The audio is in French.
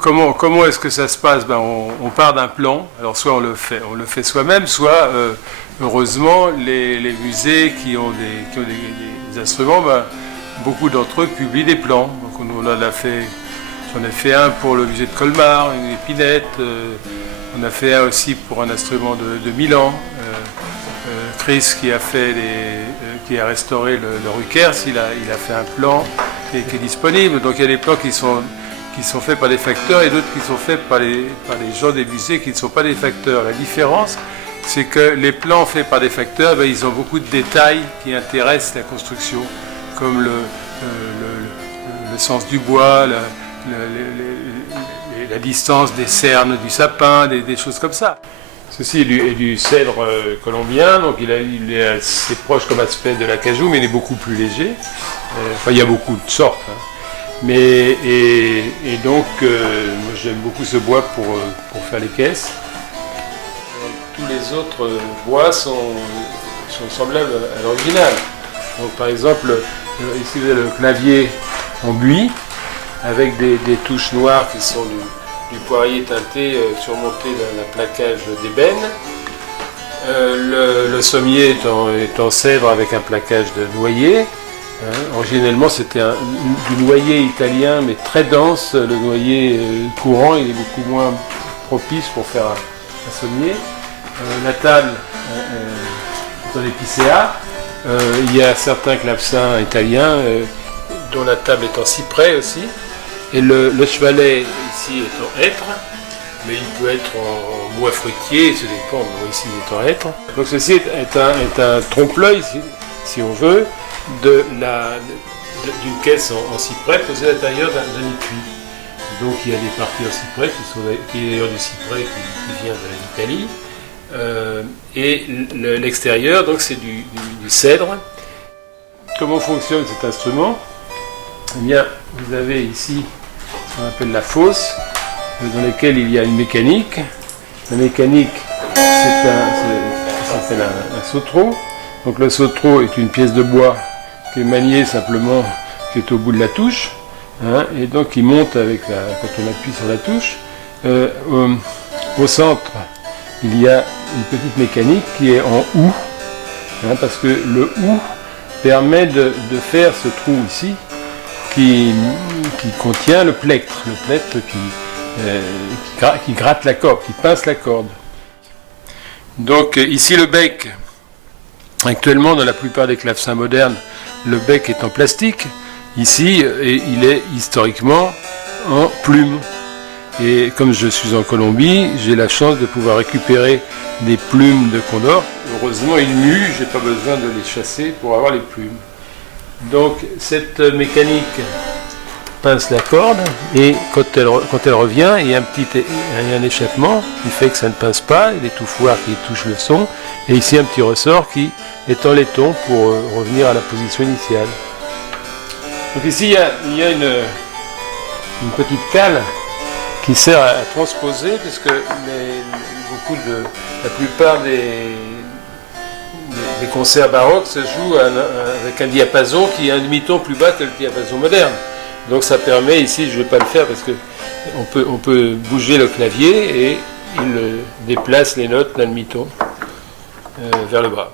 comment est-ce que ça se passe? On part d'un plan. Alors soit on le fait soi-même, soit heureusement les musées qui ont des instruments, beaucoup d'entre eux publient des plans. Donc j'en ai fait un pour le musée de Colmar, une épinette. On a fait un aussi pour un instrument de Milan. Chris qui a restauré le Ruckers, il a fait un plan qui est disponible. Donc il y a des plans qui sont faits par des facteurs et d'autres qui sont faits par les gens des musées qui ne sont pas des facteurs. La différence, c'est que les plans faits par des facteurs, ils ont beaucoup de détails qui intéressent la construction, comme le sens du bois, la distance des cernes du sapin, des choses comme ça. Ceci est du cèdre colombien, donc il est assez proche comme aspect de l'acajou, mais il est beaucoup plus léger. Il y a beaucoup de sortes. Donc, moi j'aime beaucoup ce bois pour faire les caisses. Tous les autres bois sont semblables à l'original. Donc, par exemple, ici vous avez le clavier en buis, avec des touches noires qui sont du poirier teinté surmonté d'un plaquage d'ébène. Le sommier est en cèdre avec un plaquage de noyer. Originellement c'était du noyer italien mais très dense. Le noyer courant il est beaucoup moins propice pour faire un sommier. La table est en épicéa. Il y a certains clavecins italiens dont la table est en cyprès aussi. Et le chevalet ici est en hêtre, mais il peut être en bois fruitier, ça dépend, mais ici il est en hêtre. Donc ceci est un trompe-l'œil, si on veut, d'une caisse en cyprès posée à l'intérieur d'un étui. Donc il y a des parties en cyprès qui est d'ailleurs du cyprès qui vient de l'Italie. Et l'extérieur, donc c'est du cèdre. Comment fonctionne cet instrument? Eh bien, vous avez ici ce qu'on appelle la fosse, dans laquelle il y a une mécanique. La mécanique, ça s'appelle un sautreau. Donc le sautreau est une pièce de bois qui est maniée simplement, qui est au bout de la touche, et donc il monte quand on appuie sur la touche. Au centre, il y a une petite mécanique qui est en houe, parce que le houe permet de faire ce trou ici qui contient le plectre qui gratte la corde, qui pince la corde. Donc ici le bec, actuellement dans la plupart des clavecins modernes, le bec est en plastique. Ici, il est historiquement en plume. Et comme je suis en Colombie, j'ai la chance de pouvoir récupérer des plumes de condor. Heureusement, ils muent, je n'ai pas besoin de les chasser pour avoir les plumes. Donc cette mécanique pince la corde et quand elle revient, il y a un échappement qui fait que ça ne pince pas, et l'étouffoir qui touche le son, et ici un petit ressort qui est en laiton pour revenir à la position initiale. Donc ici il y a une petite cale qui sert à transposer, parce que la plupart des concerts baroques se jouent avec un diapason qui est un demi-ton plus bas que le diapason moderne. Donc ça permet, ici je ne vais pas le faire parce qu'on peut bouger le clavier et il déplace les notes d'un demi-ton vers le bas.